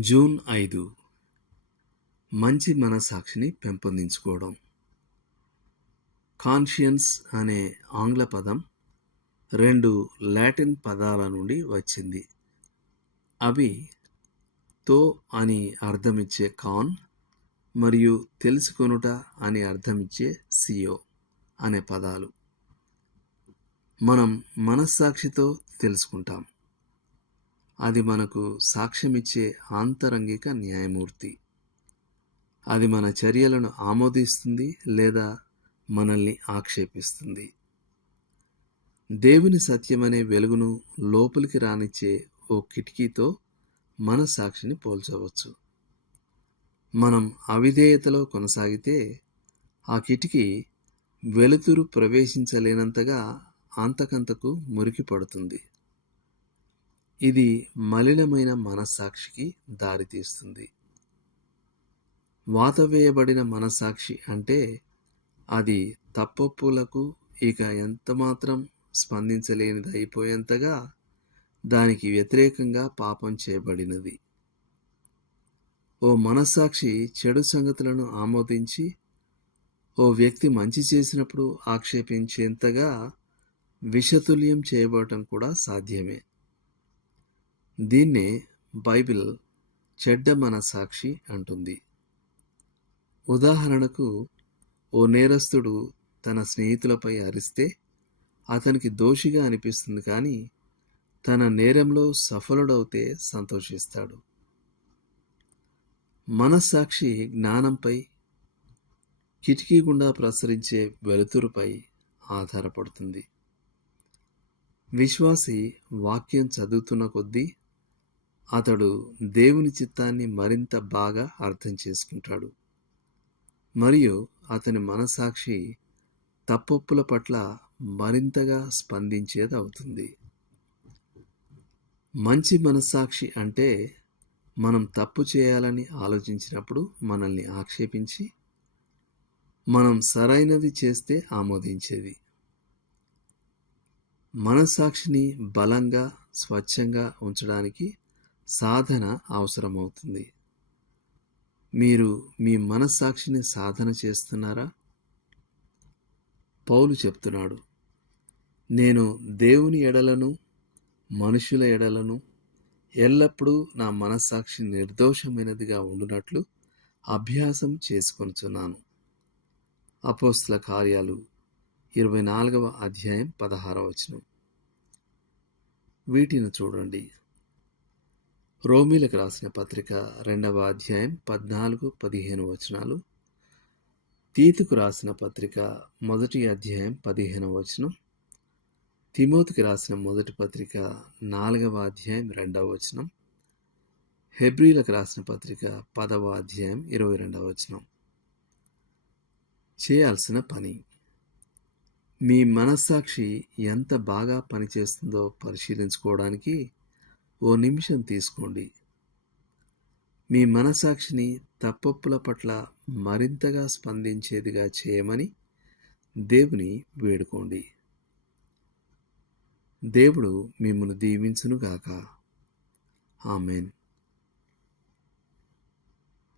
June ఐదు. మంచి మనసాక్షిని పెంపొందించుకోవడం. కాన్షియన్స్ అనే ఆంగ్ల పదం రెండు లాటిన్ పదాల నుండి వచ్చింది. అవి తో అని అర్థమిచ్చే కాన్ మరియు తెలుసుకొనుట అని అర్థమిచ్చే సియో అనే పదాలు. మనం మనస్సాక్షితో తెలుసుకుంటాం. అది మనకు సాక్ష్యమిచ్చే ఆంతరంగిక న్యాయమూర్తి. అది మన చర్యలను ఆమోదిస్తుంది లేదా మనల్ని ఆక్షేపిస్తుంది. దేవుని సత్యమనే వెలుగును లోపలికి రానిచ్చే ఓ కిటికీతో మన సాక్షిని పోల్చవచ్చు. మనం అవిధేయతలో కొనసాగితే ఆ కిటికీ వెలుతురు ప్రవేశించలేనంతగా అంతకంతకు మురికి పడుతుంది. ఇది మలినమైన మనస్సాక్షికి దారితీస్తుంది. వాతవేయబడిన మనస్సాక్షి అంటే అది తప్పొప్పులకు ఇక ఎంతమాత్రం స్పందించలేనిది అయిపోయేంతగా దానికి వ్యతిరేకంగా పాపం చేయబడినది. ఓ మనస్సాక్షి చెడు సంగతులను ఆమోదించి ఓ వ్యక్తి మంచి చేసినప్పుడు ఆక్షేపించేంతగా విషతుల్యం చేయబడటం కూడా సాధ్యమే. దీన్నే బైబిల్ చెడ్డ మనసాక్షి అంటుంది. ఉదాహరణకు ఓ నేరస్తుడు తన స్నేహితులపై అరిస్తే అతనికి దోషిగా అనిపిస్తుంది కానీ తన నేరంలో సఫలుడవుతే సంతోషిస్తాడు. మనస్సాక్షి జ్ఞానంపై కిటికీ గుండా ప్రసరించే వెలుతురుపై ఆధారపడుతుంది. విశ్వాసి వాక్యం చదువుతున్న కొద్దీ అతడు దేవుని చిత్తాన్ని మరింత బాగా అర్థం చేసుకుంటాడు. మరియు అతని మనసాక్షి తప్పొప్పుల పట్ల మరింతగా స్పందించేది అవుతుంది. మంచి మనస్సాక్షి అంటే మనం తప్పు చేయాలని ఆలోచించినప్పుడు మనల్ని ఆక్షేపించి మనం సరైనది చేస్తే ఆమోదించేది. మనస్సాక్షిని బలంగా స్వచ్ఛంగా ఉంచడానికి సాధన అవసరమవుతుంది. మీరు మీ మనస్సాక్షిని సాధన చేస్తున్నారా? పౌలు చెప్తున్నాడు నేను దేవుని ఎడలను మనుషుల ఎడలను ఎల్లప్పుడూ నా మనస్సాక్షి నిర్దోషమైనదిగా ఉండునట్లు అభ్యాసం చేసుకొనుచున్నాను. అపోస్తుల కార్యాలు ఇరవై నాలుగవ అధ్యాయం పదహారవ వచనం. వీటిని చూడండి. రోమిలకు రాసిన పత్రిక రెండవ అధ్యాయం పద్నాలుగు పదిహేను వచనాలు. తీతుకు రాసిన పత్రిక మొదటి అధ్యాయం పదిహేనవ వచనం. తిమోతికి రాసిన మొదటి పత్రిక నాలుగవ అధ్యాయం రెండవ వచనం. హెబ్రిలకు రాసిన పత్రిక పదవ అధ్యాయం ఇరవై రెండవ వచనం. చేయాల్సిన పని. మీ మనస్సాక్షి ఎంత బాగా పనిచేస్తుందో పరిశీలించుకోవడానికి ఓ నిమిషం తీసుకోండి. మీ మనసాక్షిని తప్పప్పుల పట్ల మరింతగా స్పందించేదిగా చేయమని దేవుని వేడుకోండి. దేవుడు మిమ్మల్ని దీవించునుగాక. ఆమెన్.